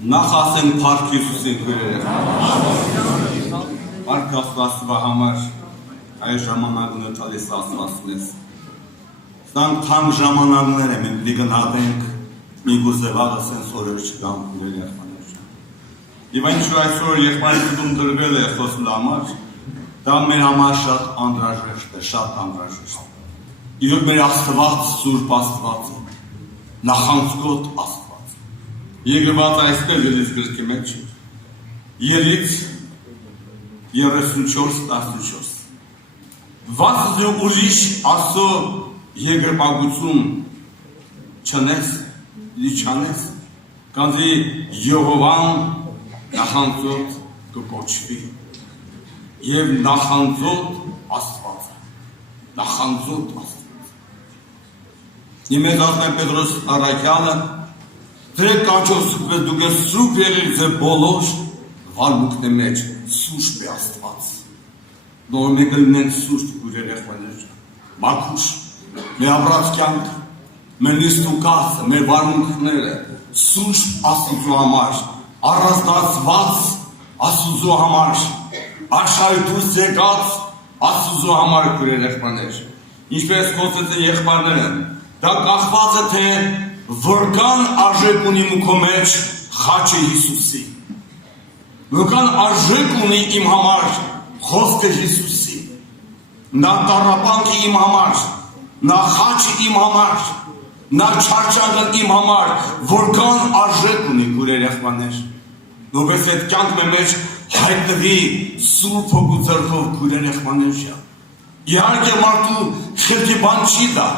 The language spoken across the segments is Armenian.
Նախասեն Փառք Հիսուսին քույրեր։ Փառք Աստծո համար այս ժամանակը տալիս Աստվածնես։ Սանք թամ ժամանակներ եմ մենք գնահատենք միգուցե վաղը սենց օրեր չկան քույրեր եղբայրներ։ Եվ այնչու այսօր եղբայրություն դրվել է խոսելու համար, դա մեր համար շատ անհրաժեշտ է, շատ անհրաժեշտ։ Եվ մեր Աստված Սուրբ Աստվածը, նախանցկոտ Աստված։ Եգրված այստեղ ելից գրքի մեջ, ելից 34-14։ Վասը ուրիշ ասո եգրպագություն չնես, լիչանես, կանզի Եհովան նախանձոտ կկոչվի և նախանձոտ Աստվածը, նախանձոտ Աստվածը։ Իմեզ ասնե Պետրոս Արաքյանը Դրեք կանչով դուք ես սուրբ եղել ձեր բոլոր վարմունքների մեջ սուրբ է Աստված։ Նոր մենք լինենք սուրբ քույրեր եղբայրներ, մաքուր, մեր ապրած կյանքը, մեր նիստուկացը, մեր վարմունքները սուրբ Աստծո համար, առանձնացված Աստծո համար, աշխարհի դուրս եկած Աստծո համար քույրեր եղբայրներ։ Ինչպես խոսեց եղբայրները, դա կախված է թե որքան արժեք ունի մուքո մեջ խաչը Հիսուսի, որքան արժեք ունի իմ համար խոսքը Հիսուսի, նա տառապանքը իմ համար, նա խաչը իմ համար, նա չարչանքը իմ համար, որքան արժեք ունի քույրեր եղբայրներ, որպես այդ կյանքը մեջ հայտնվի Սուրբ Հոգու ձեռքով քույրեր եղբայրներ։ Իհարկե մարդու խելքի բան չի դա,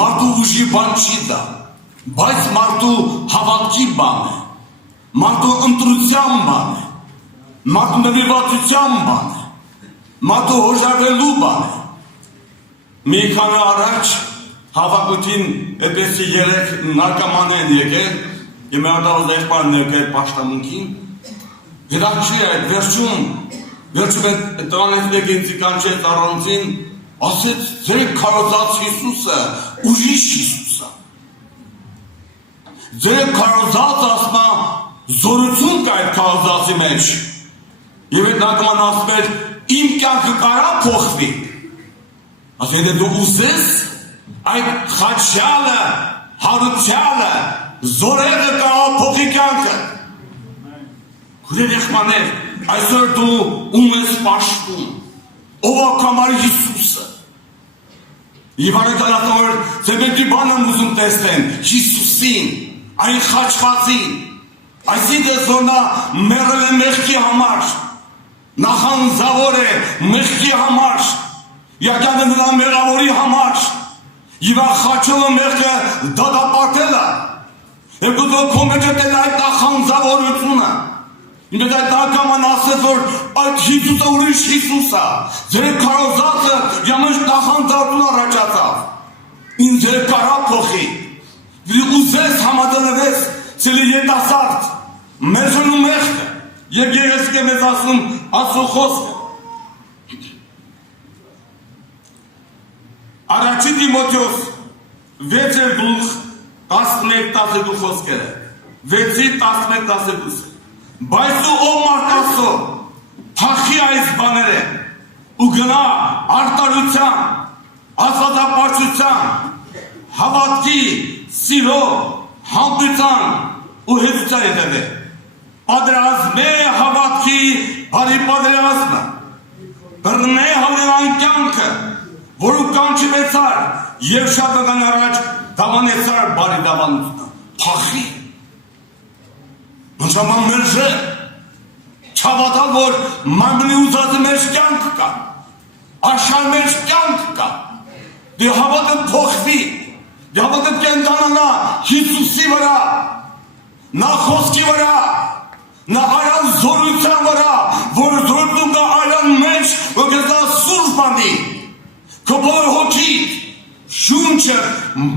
մարդու ուժի բան չի դա, բայց մարդու հավատքի բան է, մարդու ընտրության բան է, մարդու նվիրվածության բան է, մարդու հոժարվելու բան է։ Մի քանի առաջ հավաքույթին այդպես 3 նարկոման են եկել, եւ մեր ադավոզ եղբայրն եկել պաշտամունքին, հետաքրքիր է այդ վերջում այդ տղաներից մեկը ինձ կանչեց առանձին, ասեց ձեր քարոզած Հիսուսը ուրիշ Հիսուս է։ Ձեր քարոզած ասма զորություն կա այդ քարոզածի մեջ։ Եվ այդ նարկոման ասում էր իմ կյանքը կարա փոխվի։ Ասել է դու ուզես այդ խաչյալը, հարությալը, զորեղը կարա փոխի կյանքը։ Քույրեր եղբայրներ, այսօր դու ում ես պաշտում, ով է կամար Հիսուսը։ Եվ արետանատոր ձեմետի բան եմ ուզում տեսնեն Հիսուսին, այն խաչվածին, այսինքն որ նա մեռել է մեղքի համար, նախանձավոր է մեղքի համար, եկյանը նրա մեղավորի համար, եւ խաչելը մեղքը դատապարտել է, եւ դու քո մեջ դել այդ նախանձավորությունը։ Ինձ այդ նարկոման ասեց, որ այդ Հիսուսը ուրիշ Հիսուս է, ձեր քարոզածը յամեջ նախանձություն առաջացավ, ինձ ձեր կարա փոխի, ուզես համաձայնվես ցելի ետասարդ, մեզոնու մեղքը, եւ երեսկե մեզ ասում Աստծո խոսքը։ Առաջի Տիմոթեոս 6 գլուխ 11-12 խոսքերը, 6-11-12 Բայց ով մարդասո փախի այս բաները ու գնա արտարության, աստվածապարծության, հավատքի, սիրո, համբույրության ու հետության հետևե։ Պատրաստե հավատքի բարի պատրաստը, բռնե հավերան կյանքը, որու կանչվեցար եւ շաբաթան առաջ դավանեցար բարի դավանությունը։ Փախի Նշաման մերժե, չավատալ, որ մամնի ուզածը մեր կյանք կա, աշխարհ մեր կյանք կա, դե հավատը փոխվի, դե հավատը կենտանանա Հիսուսի վրա, նա խոսքի վրա, նա արյան զորության վրա, որ զորություն կա արյան մեջ, որ կեզա սուրբ անի, քո բոլոր հոգիդ, շունչը,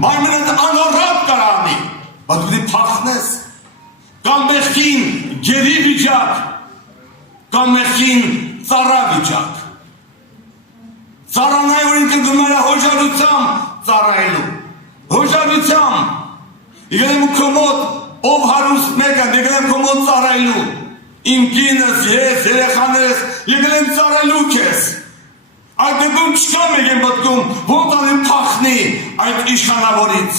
մարմինդ անառատ կարանի, բայց դու փախնես, կամ մեղքին գերի վիճակ, կամ մեղքին ծառա վիճակ։ Ծառան այ որ ինքը գնում է հոժարությամբ ծառայելու, հոժարությամբ, եկել եմ քո մոտ ով հարուստ մեկը եկել եմ քո մոտ ծառայելու, իմ կինս, ես, երեխաներս եկել եմ ծառայելու քեզ։ Այդ դեպքում չկա մեկ եմ պատկում, ոնց անեմ փախնի այդ իշխանավորից։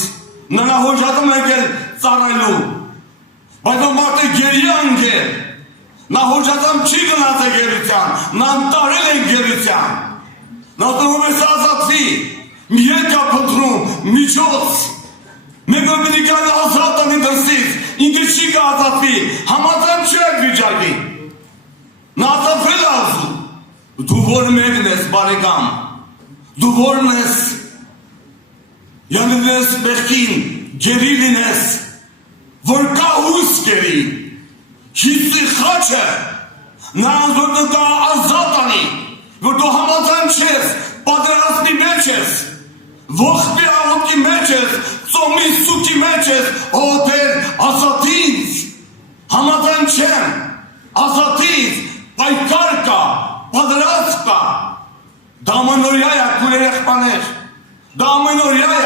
Նա հոժատում եկել ծառայելու, բայց ո մարդը գերյանք է, նա հոժատամ չի գնաց է գերության, նա անտարել է գերության, նա տրում ես ազատվի, մի եկա պտրում, միջոց, մեկը պիտի կան ազատ անի դրսից, ինքը չի կա ազատվի, համատան չի այդ վիճակի, նա ազատվել ազու, դու որ մեկն ես բարեկամ, դու որն ես, յանը լինես մեղքին, գերի լինես, որ կա հույս գերի, հիսի խաչը, նրանց որ դու կա ազատ անի, որ դու համատան չես, պատրաստի մեջ ես, ողբի աղոտքի մեջ ես, ծոմի սուքի մեջ ես, օտեր ազատից, համատան չեմ, ազատից, պայքար կա, պատրաստ կա, դա ամենօրյա է, քույր երեխաներ, դա ամենօրյա է,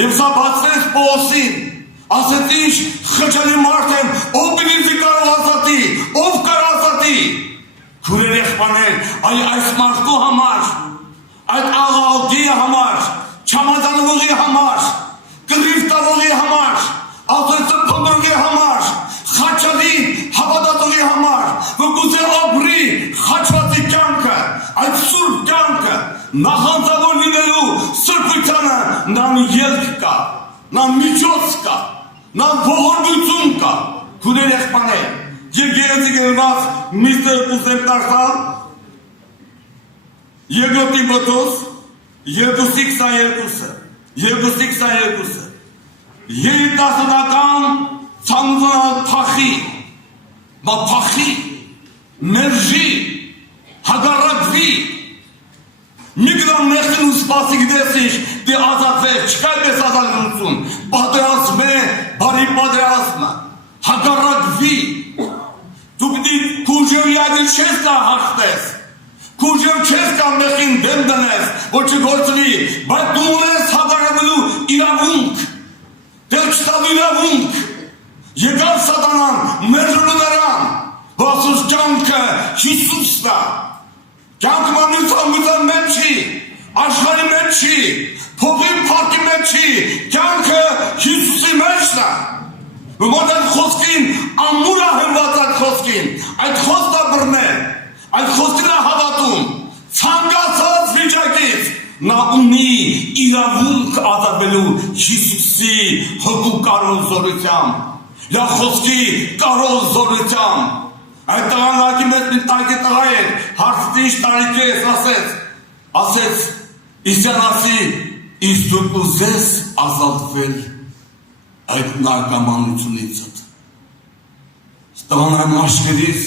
և սա բացվեց Պողոսին, ասեց ինչ խճելի մարդ եմ, ով ինձ կարող ազատի, ով կար ազատի, քույր երեխաներ, այս մարդու համար, այդ աղալդի համար, չամազանողի համար, կռիվտավորի համար, ասեցը փնդրողի համար, խաչալի հավատատողի համար, որ գուցե ապրի խաչվածի կյանքը, այդ սուրբ կյանքը, նախանձավոր լինելու սրբությանը, նան ելք կա, նան միջոց կա, նան ողորմություն կա, քույր երեխաներ, եկեղեցի գնված միստր ուզեմ դարձալ, Երկրորդի Պետրոս 2:22-ը, երիտասարդական ցանցանալ փախի, մերժի, հագարակվի, մի գրամ մեղքն ու սպասի գիտես դե ազատվեր, չկա այդպես ազատություն, պատերազմ է, բարի պատերազմը, հագարակվի, դու պիտի քուժևյակի չես կա հաղթես, քուժև չես կա մեղքին դեմ դնես, որ չգործվի, բայց դու ունես հագարակվելու իրավունք, դեր չտալու իրավունք, եկավ սատանան, մերժելու նրան, որ ասուս կյանքը Հիսուսն է, կյանքը մանյութան մեջ չի, աշխարհի մեջ չի, փողի փառքի մեջ չի, կյանքը Հիսուսի մեջն է, որ այդ խոսքին ամուր է հրված այդ խոսքին, այդ խոսքն է բռնել, այդ խոսքն է հավատում, ցանկացած վիճակից նա ունի իրավունք ազատվելու Հիսուսի հոգու կարոլ զորությամբ, նա խոսքի կարոլ զորությամբ, այդ տղանակի մեծ մի տակի տղա էր, հարցրի ինչ տարիքի ես, ասեց, Իսյան ասի, իսկ դուք ուզես ազատվել այդ նարկամանությունից, տղան այն աշխերից,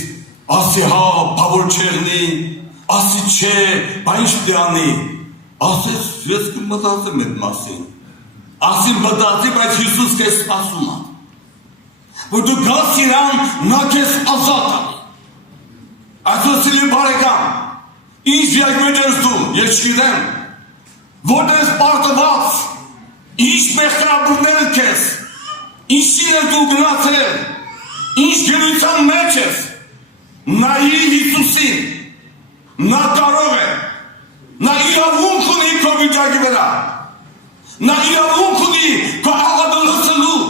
ասի հա, բավոր չեղնի, ասի չէ, բա ինչ պիտի անի, ասեց, ես կմտածեմ այդ մասին, ասի մտածի, բայց Հիսուս քեզ սպասում է, որ դու գաս իրան, նա քեզ ազատ անի, այսօր սիրելի բարեկամ, ինչ վիճակի մեջ ես դու, ես չգիտեմ, որտեղ ես պարտված, ինչ մեղքաբռնել քեզ, ինչին ես դու գնացել, ինչ գերության մեջ ես, նայի Հիսուսին, նա կարող է, նա իրավունք ունի քո վիճակի վրա, նա իրավունք ունի քո աղատը լսելու,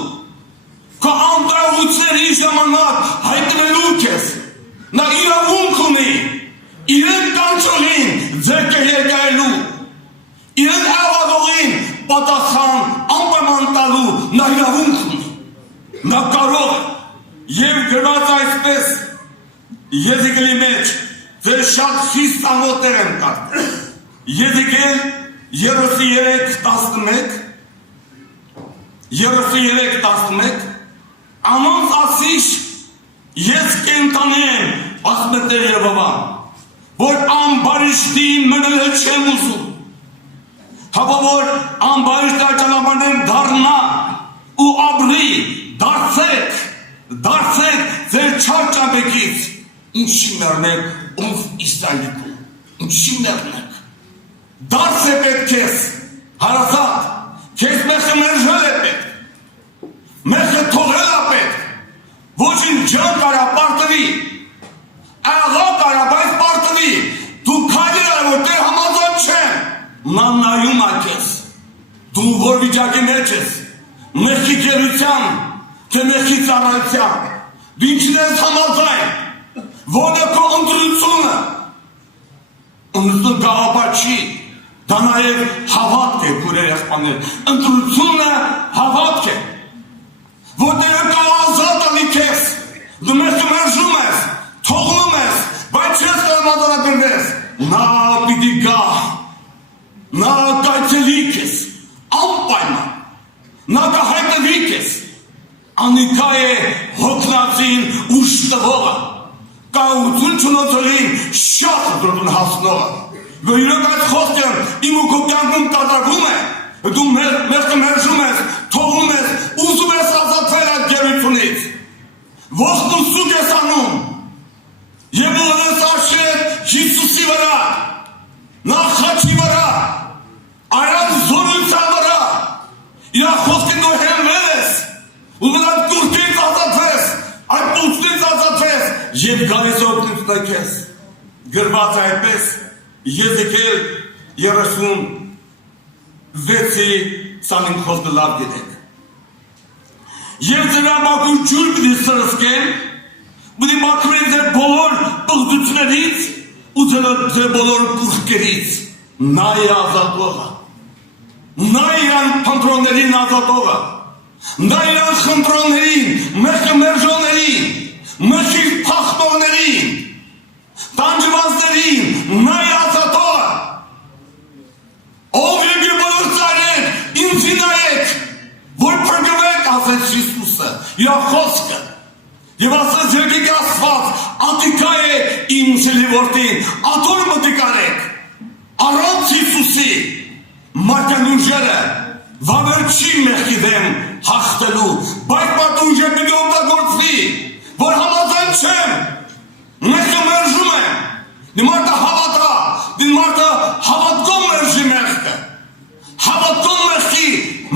քո անտարողությունների ժամանակ հայտնվելու քեզ, նա իրավունք ունի, իրեն կանչողին ձեռքը երկայելու, իրեն աղատողին պատասխան անպայման տալու, նա իրավունք ունի, նա կարող է, և գրված այսպես, Եզեկիելի մեջ, ձեր շատ խիստ անոտներ եմ կարդել, Եզեկիել 33:11, անոնց ասիշ, ես կենտանի եմ, ասում է Տեր Եհովան, որ ամբարիշտին մնալ չեմ ուզում, հապա որ ամբարիշտը ճանապարհներ դառնա ու ապրի, դարձեք ձեր չար ճամփեքից, ինչի մեռնեք, ով Իսրայելիքում, ինչի մեռնեք, դարձ է պետք քեզ, հարազատ, քեզ մեղքը մերժել է պետք, Մեղքը թողել է պետք, ոչին ջան կարա պարտվի, աղա կարա, բայց պարտվի, դու քայլել է, որ դեր համաձայն չեն, նա նայում է քեզ, դու որ վիճակի մեջ ես, մեղքի գերության, թե մեղքի ծառայության, դու ինչին ես համաձայն, որը քո ընտրությունը, ընտրություն գաղափար չի, դա նաև հավատք է, քուրեր եղբայրներ, ընտրությունը հավատք է, որտեղ կա ազատ անի քեզ, դու մեղքը մերժում ես, թողնում ես, բայց չես կարող մատանագրվես, նա պիտի գա, նա կայցելի քեզ, անպայման, նա կհայտնվի քեզ, անիկա է հոգնածին ուժ տվողը, կայություն չունեցողին շատ դրդուն հասնողը, որ իրոք այդ խոսքը իմ ու քո կյանքում կատարվում է, դու մեղքը մերժում ես, թողնում ես, ուզում ես ազատվել այդ գերությունից, ողջ ու սուկ ես անում, եւ ուղղել ես արշեր Հիսուսի վրա, նա խաչի վրա, արան զորության վրա, իր խոսքին դու հենվել ես, ու այդ կուրքից ազատվես, այդ պուծնից ազատվես, եւ գալիս օգնությունը քեզ, գրված այդպես, Եզեկիել 36-ի 25 խոսքը լավ գիտեք։ Եվ ձեր ամակուն ջուր պիտի սրսկեն, պիտի մաքրեն ձեր բոլոր պղծություններից ու ձեր բոլոր կուրքերից, նա է ազատողը, նա իրան խնդրոններին ազատողը, նա իրան խնդրոններին, մեղքը մերժողներին, մեղքի փախնողներին, տանջվածներին, նա է ազատողը, ով եկի բոլոր ծայրեք, ինձի նայեք, որ փրկվեք, ասեց Հիսուսը, իր խոսքը, եւ ասեց եկեք Աստված, ատիկա է իմ սելի որդին, աթոր մտիկ արեք, առանց Հիսուսի, մարդյան ուժերը, վավեր չի մեղքի դեմ հաղթելու, բայց մարդ ուժը պիտի օգտագործվի, որ համաձայն չեմ, մեղքը մերժում է, դի մարդը հավատա, դի մարդը հավատքով մերժի մեղքը, հավատքով մեղքի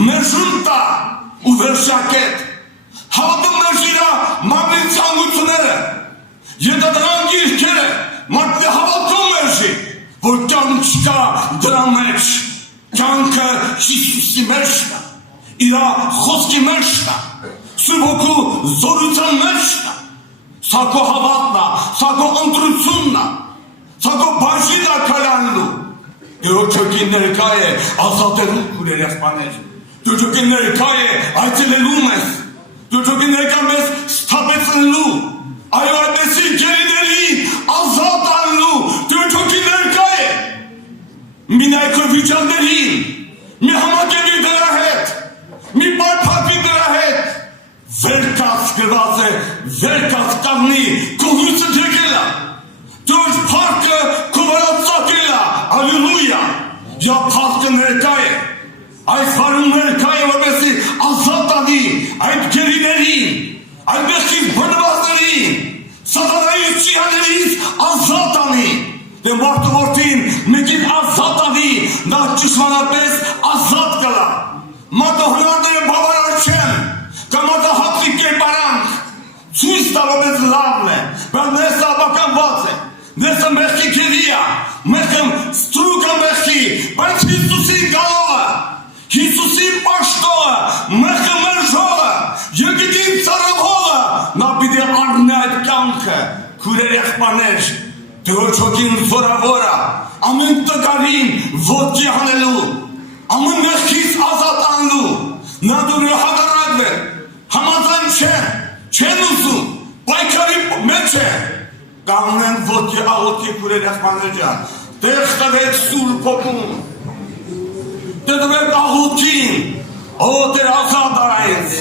մերժում տա ու վերջակետ, հավատքով մերժի իրա մարմնի ցանկությունները, ետադրան գիրքերը, մարդը հավատքով մերժի, որ կյանք չկա դրա մեջ, կյանքը Հիսուսի մեջ կա, իրա խոսքի մեջ կա, Սուրբ Հոգու զորության մեջ կա, սա քո հավատն է, սա քո ընտրությունն է, սա քո բաժինն է քալանելու, Տեր ջոկին ներկա է ազատելու քուրեր եղբայրներ, Տեր ջոկին ներկա է այցելելու մեզ, Տեր ջոկին ներկա մեզ սթափեցնելու, այո այդպեսի գերիներին ազատ անելու, Տեր ջոկին ներկա է, մի նայքո վիճակներին, մի համակերի դրա հետ, մի բարփակի դրա հետ, վերկաց գրված է, վերկաց կաղնի, կողույցը դրկել է, դուրջ պարկը կովարած ծակել է, ալիլույա, և պարկը ներկա է, այս վարում ներկա է, որպեսի ազատ անի, այդ գերիներին, այդ մեղքից բնվածներին, սատանայի ճիհաներից ազատ անի, դե մարդու որդին մեկին ազատ անի, նա ճշմարապես ազատ կլա, մարդը հնարները բավարար չեն, կամատը հապսի կերպարանք, ցույց տալոպես լավն է, բայց ներսը աբականված է, ներսը մեղքի կերի է, մեղքը ստրուկը մեղքի, բայց Հիսուսի գալողը, Հիսուսի պաշտողը, մեղքը մերժողը, եկիկին ծառողը, նա պիտի առնի այդ կյանքը, քուրեր եղբայրներ, Տեր ջոկին զորավորը, ամեն տկարին ոտքի հանելու, ամեն մեղքից ազատ անելու, նա դուրը հակառակն է, համաձայն չեն ուզում, պայքարի մեջ է, կանգնեն ոտքի աղոտքի քուրեր եղբայրներ ջան, տեղ տվեք Սուրբ Հոգուն, տեղ տվեք աղոտքին, ո Տեր ազատ արայինց,